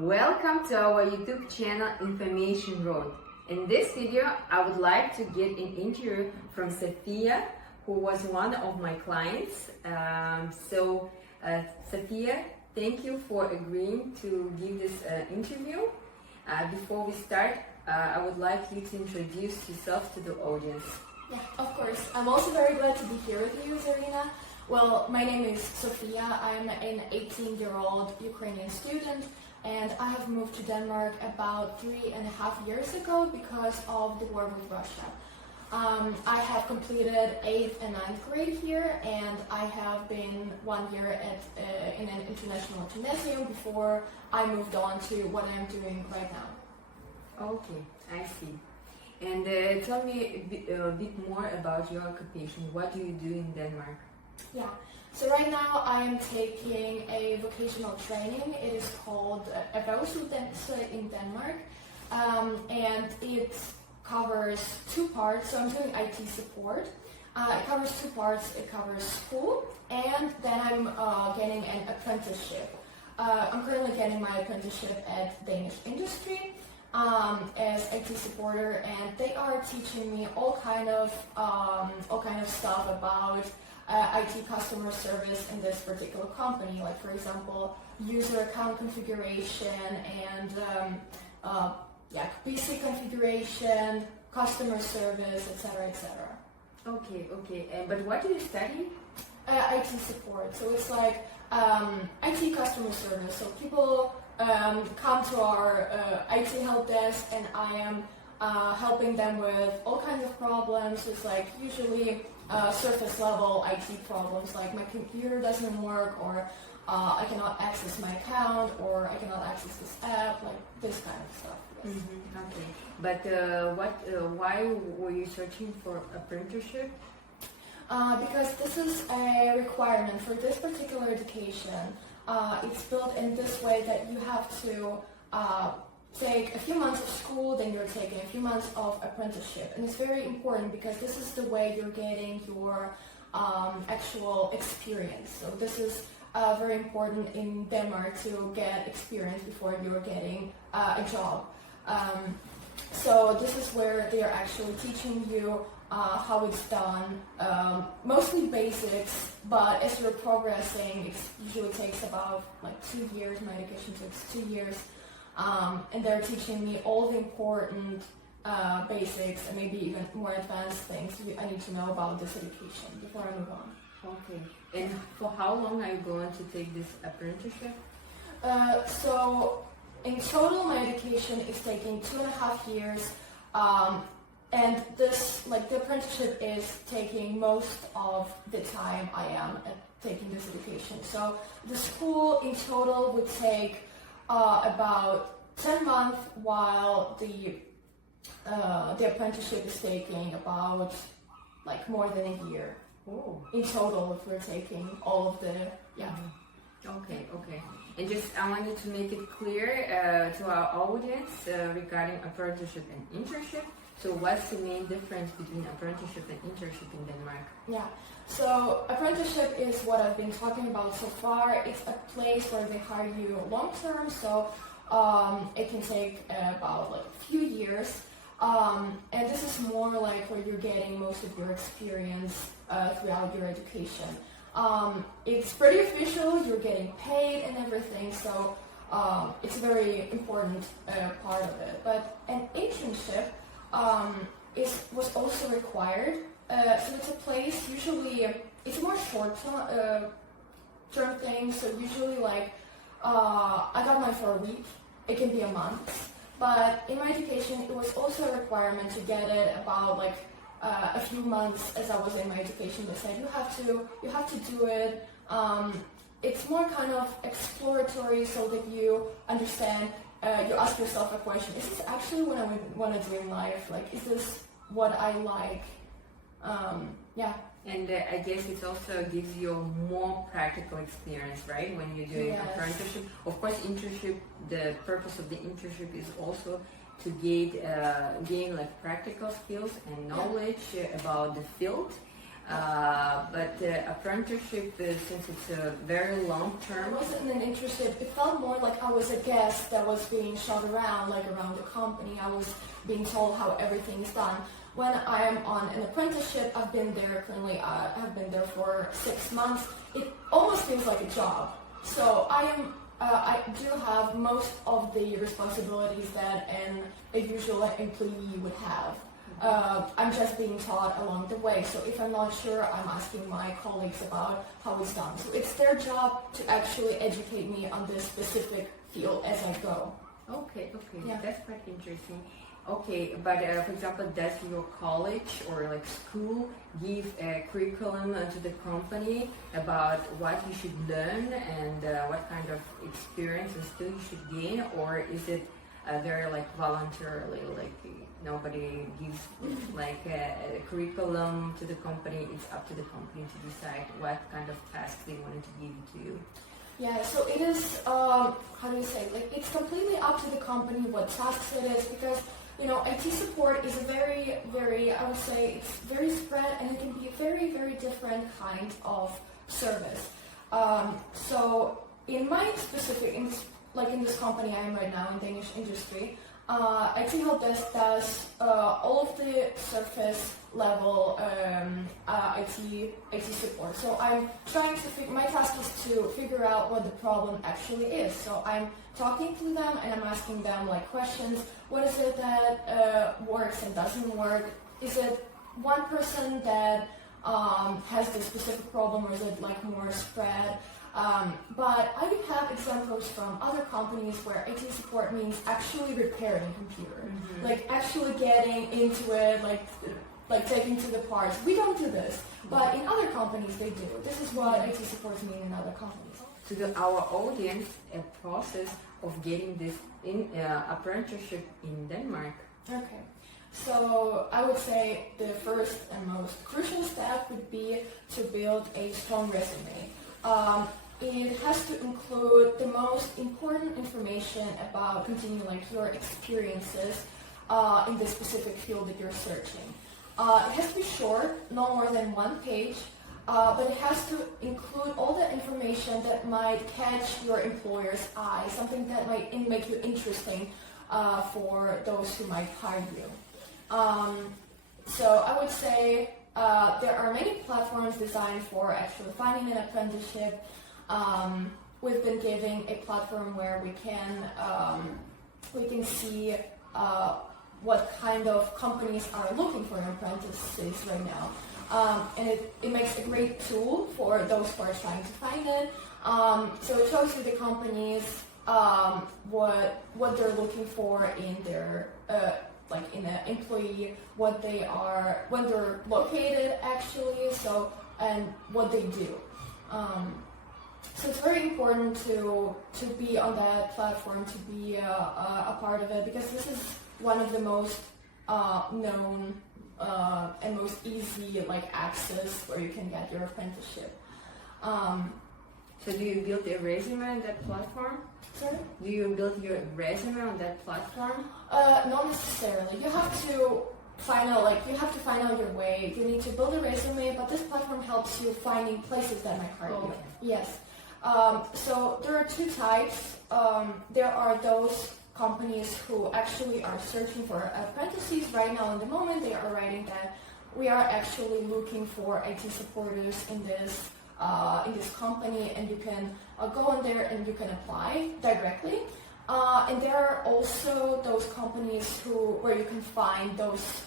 Welcome to our YouTube channel Information Road. In this video, I would like to get an interview from Sofia, who was one of my clients. Sofia, thank you for agreeing to give this interview. Before we start, I would like you to introduce yourself to the audience. Yeah, of course. I'm also very glad to be here with you, Zarina. Well, my name is Sofia. I'm an 18-year-old Ukrainian student, and I have moved to Denmark about 3.5 years ago because of the war with Russia. I have completed 8th and 9th grade here, and I have been 1 year in an international gymnasium before I moved on to what I'm doing right now. Okay, I see. And tell me a bit more about your occupation. What do you do in Denmark? Yeah, so right now I am taking a vocational training. It is called Erhvervsuddannelse in Denmark, and it covers 2 parts. So I'm doing IT support. It covers 2 parts. It covers school, and then I'm getting an apprenticeship. I'm currently getting my apprenticeship at Danish Industry as IT supporter, and they are teaching me all kind of stuff about IT customer service in this particular company, like for example user account configuration and PC configuration, customer service, etc., etc. Okay. But what do you study? IT support. So it's like IT customer service. So people come to our IT help desk, and I am helping them with all kinds of problems. It's like usually surface level IT problems, like my computer doesn't work, or I cannot access my account, or I cannot access this app, like this kind of stuff. Yes. Mm-hmm. Okay, but why were you searching for apprenticeship? Because this is a requirement for this particular education. It's built in this way that you have to take a few months of school, then you're taking a few months of apprenticeship. And it's very important because this is the way you're getting your actual experience. So this is very important in Denmark to get experience before you're getting a job. So this is where they're actually teaching you how it's done, mostly basics, but as you're progressing, it usually takes about 2 years. My education takes 2 years. And they're teaching me all the important basics and maybe even more advanced things I need to know about this education before I move on. Okay. And for how long are you going to take this apprenticeship? So in total, my education is taking 2.5 years. And this, the apprenticeship is taking most of the time I am taking this education. So the school in total would take about 10 months, while the apprenticeship is taking about more than a year. Oh. In total, if we're taking all of the Okay. And just I wanted to make it clear to our audience regarding apprenticeship and internship. So what's the main difference between apprenticeship and internship in Denmark? Yeah, so apprenticeship is what I've been talking about so far. It's a place where they hire you long term, so it can take about a few years. And this is more where you're getting most of your experience throughout your education. It's pretty official, you're getting paid and everything, so it's a very important part of it. But an internship was also required. So it's a place, usually it's a more short-term thing, so usually I got mine for a week, it can be a month. But in my education, it was also a requirement to get it about a few months as I was in my education. They said you have to do it. It's more kind of exploratory, so that you understand. You ask yourself a question: is this actually what I would want to do in life? Is this what I like? Yeah. And I guess it also gives you a more practical experience, right? When you're doing apprenticeship. Of course, internship. The purpose of the internship is also to gain practical skills and knowledge about the field. But apprenticeship, since it's a very long I term. wasn't an internship. It felt more like I was a guest that was being shot around, like around the company. I was being told how everything is done. When I am on an apprenticeship, I've been there currently. I've been there for 6 months. It almost feels like a job. So I do have most of the responsibilities that a usual employee would have. I'm just being taught along the way. So if I'm not sure, I'm asking my colleagues about how it's done. So it's their job to actually educate me on this specific field as I go. Okay, Yeah. that's quite interesting. Okay, but for example, does your college or like school give a curriculum to the company about what you should learn and what kind of experience and skill you should gain, or is it very like voluntarily, like nobody gives like a curriculum to the company? It's up to the company to decide what kind of tasks they wanted to give to you. Yeah, so it is, how do you say, like it's completely up to the company what tasks it is, because IT support is a very, very, I would say, it's very spread, and it can be a very, very different kind of service. So in my specific, in this company I am right now in Danish industry, IT Help Desk does all of the surface level IT support. So I'm trying to my task is to figure out what the problem actually is. So I'm talking to them and I'm asking them like questions. What is it that works and doesn't work? Is it one person that has this specific problem, or is it like more spread? But I do have examples from other companies where IT support means actually repairing a computer, like actually getting into it, like taking to the parts. We don't do this, but in other companies they do. This is what IT supports mean in other companies. To our audience, a process of getting this apprenticeship in Denmark. Okay. So I would say the first and most crucial step would be to build a strong resume. It has to include the most important information about your experiences in the specific field that you're searching. It has to be short, no more than 1 page, but it has to include all the information that might catch your employer's eye, something that might make you interesting for those who might hire you. So I would say there are many platforms designed for actually finding an apprenticeship. We've been giving a platform where we can see what kind of companies are looking for apprentices right now. And it makes a great tool for those who are trying to find it. So it shows you the companies what they're looking for in their in an employee, what they are, when they're located actually, and what they do. So it's very important to be on that platform, to be a part of it, because this is one of the most known and most easy access where you can get your apprenticeship. So do you build a resume on that platform? Sorry? Do you build your resume on that platform? Not necessarily. You have to find out your way. You need to build a resume, but this platform helps you finding places that might hire you. Yes. So there are 2 types. There are those companies who actually are searching for apprentices. Right now, in the moment, they are writing that we are actually looking for IT supporters in this company, and you can go on there and you can apply directly. And there are also those companies where you can find those,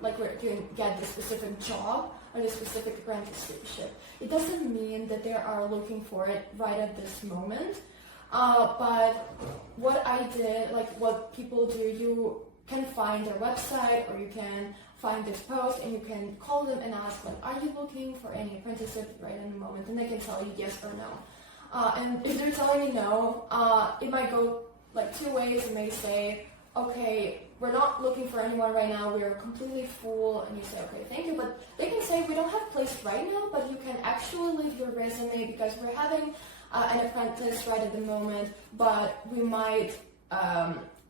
where you can get the specific job or the specific apprenticeship. It doesn't mean that they are looking for it right at this moment. But what I did, what people do, you can find their website, or you can find this post and you can call them and ask, are you looking for any apprenticeship right in the moment? And they can tell you yes or no. And if they're telling you no, it might go 2 ways. It may say, okay, we're not looking for anyone right now, we're completely full, and you say, okay, thank you. But they can say, we don't have a place right now, but you can actually leave your resume because we're having an apprentice right at the moment, but we might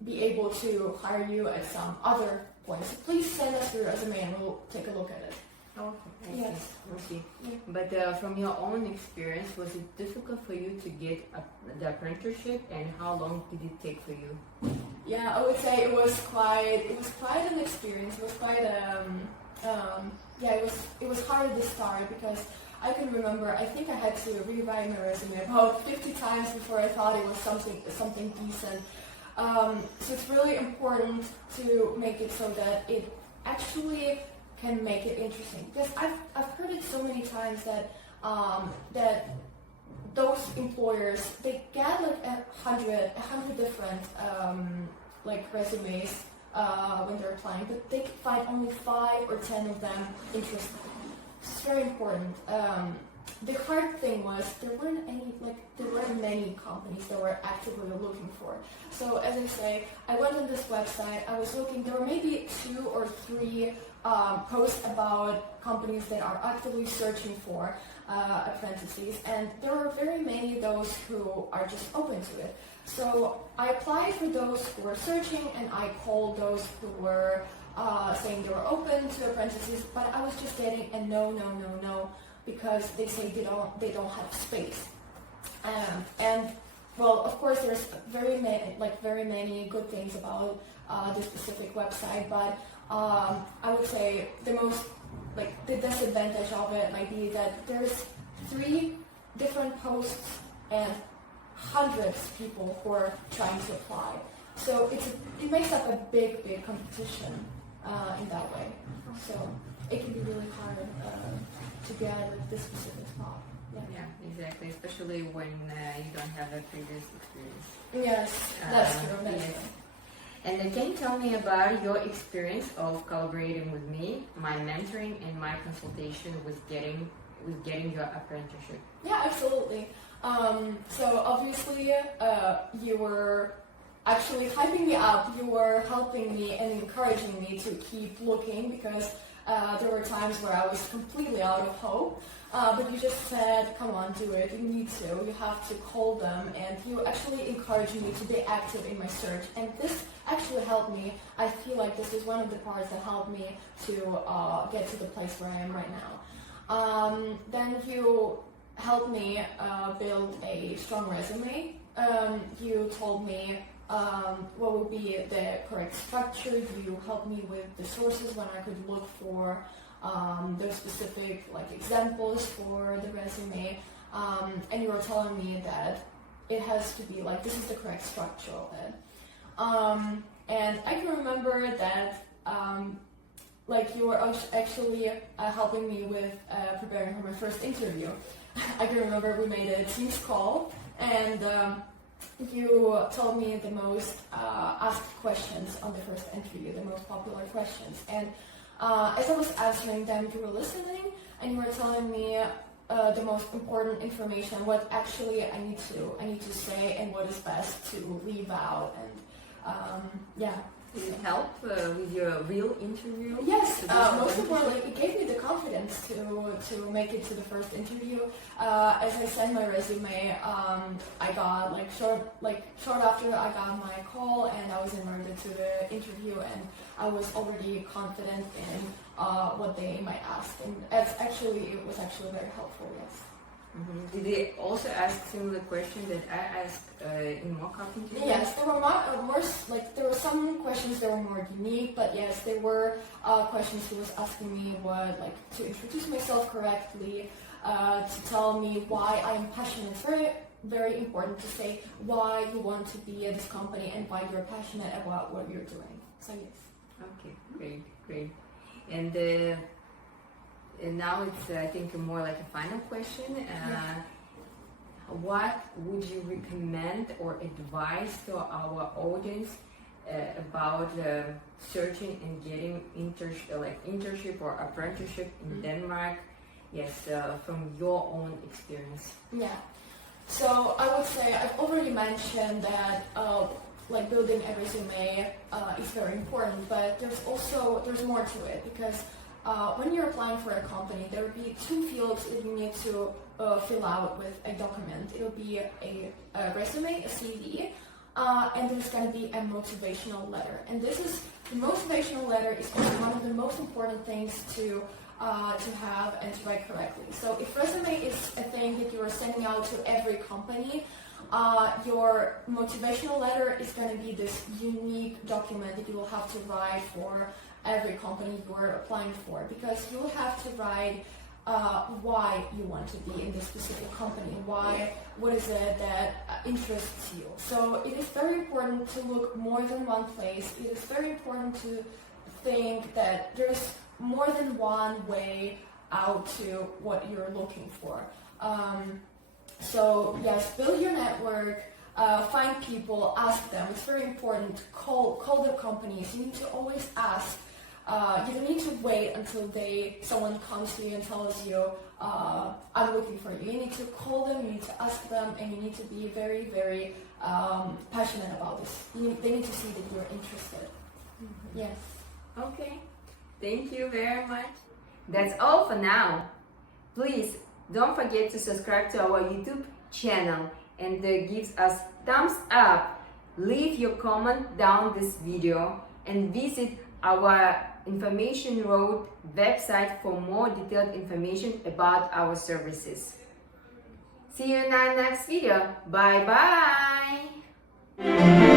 be able to hire you at some other point. So please send us your resume and we'll take a look at it. Okay, Yes. I see. Yeah. But from your own experience, was it difficult for you to get the apprenticeship, and how long did it take for you? Yeah, I would say it was quite an experience. It was quite it was hard at the start because I can remember I think I had to rewrite my resume about 50 times before I thought it was something decent. So it's really important to make it so that it actually can make it interesting, because I've heard it so many times that that those employers, they get like 100 different like resumes when they're applying, but they find only 5 or 10 of them interesting. It's very important. The hard thing was there weren't many companies that were actively looking for. So as I say, I went on this website, I was looking, there were maybe 2 or 3 posts about companies that are actively searching for apprentices, and there are very many of those who are just open to it. So I applied for those who were searching, and I called those who were saying they were open to apprentices, but I was just getting a no, because they say they don't have space. And well, of course, there's very many good things about this specific website, but I would say the disadvantage of it might be that there's 3 different posts and hundreds of people who are trying to apply. So it makes up a big competition in that way. So it can be really hard to get this specific spot. Yeah, exactly. Especially when you don't have a previous experience. Yes, that's true. That's yes. true. And then can you tell me about your experience of collaborating with me, my mentoring, and my consultation with getting your apprenticeship? Yeah, absolutely. So obviously, you were actually hyping me up. You were helping me and encouraging me to keep looking, because there were times where I was completely out of hope. But you just said, come on, do it. You need to. You have to call them. And you actually encouraged me to be active in my search. And this actually helped me. I feel like this is one of the parts that helped me to get to the place where I am right now. Then you helped me build a strong resume. You told me what would be the correct structure. You helped me with the sources when I could look for those specific examples for the resume, and you were telling me that it has to be this is the correct structure of it. And I can remember that you were actually helping me with preparing for my first interview. I can remember we made a Teams call, and you told me the most asked questions on the first interview, the most popular questions. And as I was answering them, you were listening, and you were telling me the most important information, what actually I need to say, and what is best to leave out. And Did it help with your real interview? Yes, most importantly, it gave me the confidence to make it to the first interview. As I sent my resume, I got short after I got my call, and I was invited to the interview, and I was already confident in what they might ask, and it was actually very helpful. Yes. Mm-hmm. Did they also ask similar questions that I asked in mock-up interview? Yes, there were there were some questions that were more unique, but yes, there were questions he was asking me to introduce myself correctly, to tell me why I am passionate. It's very, very important to say why you want to be at this company and why you're passionate about what you're doing. So yes. Okay, great. And now it's, I think, more like a final question. What would you recommend or advise to our audience about searching and getting internship or apprenticeship in Denmark? Yes, from your own experience. Yeah. So I would say I've already mentioned that building a resume is very important, but there's more to it, because when you're applying for a company, there will be 2 fields that you need to fill out with a document. It'll be a resume, a CV, and there's going to be a motivational letter. And the motivational letter is one of the most important things to to have and to write correctly. So if resume is a thing that you are sending out to every company, your motivational letter is going to be this unique document that you will have to write for every company you are applying for, because you will have to write why you want to be in this specific company, what is it that interests you. So it is very important to look more than one place. It is very important to think that there's more than one way out to what you're looking for. So yes, build your network, find people, ask them. It's very important. Call the companies. You need to always ask. You don't need to wait until someone comes to you and tells you, I'm looking for you. You need to call them, you need to ask them, and you need to be very, very passionate about this. They need to see that you're interested. Mm-hmm. Yes. Okay. Thank you very much. That's all for now. Please don't forget to subscribe to our YouTube channel and give us thumbs up. Leave your comment down this video and visit our Information Road website for more detailed information about our services. See you in our next video. Bye bye.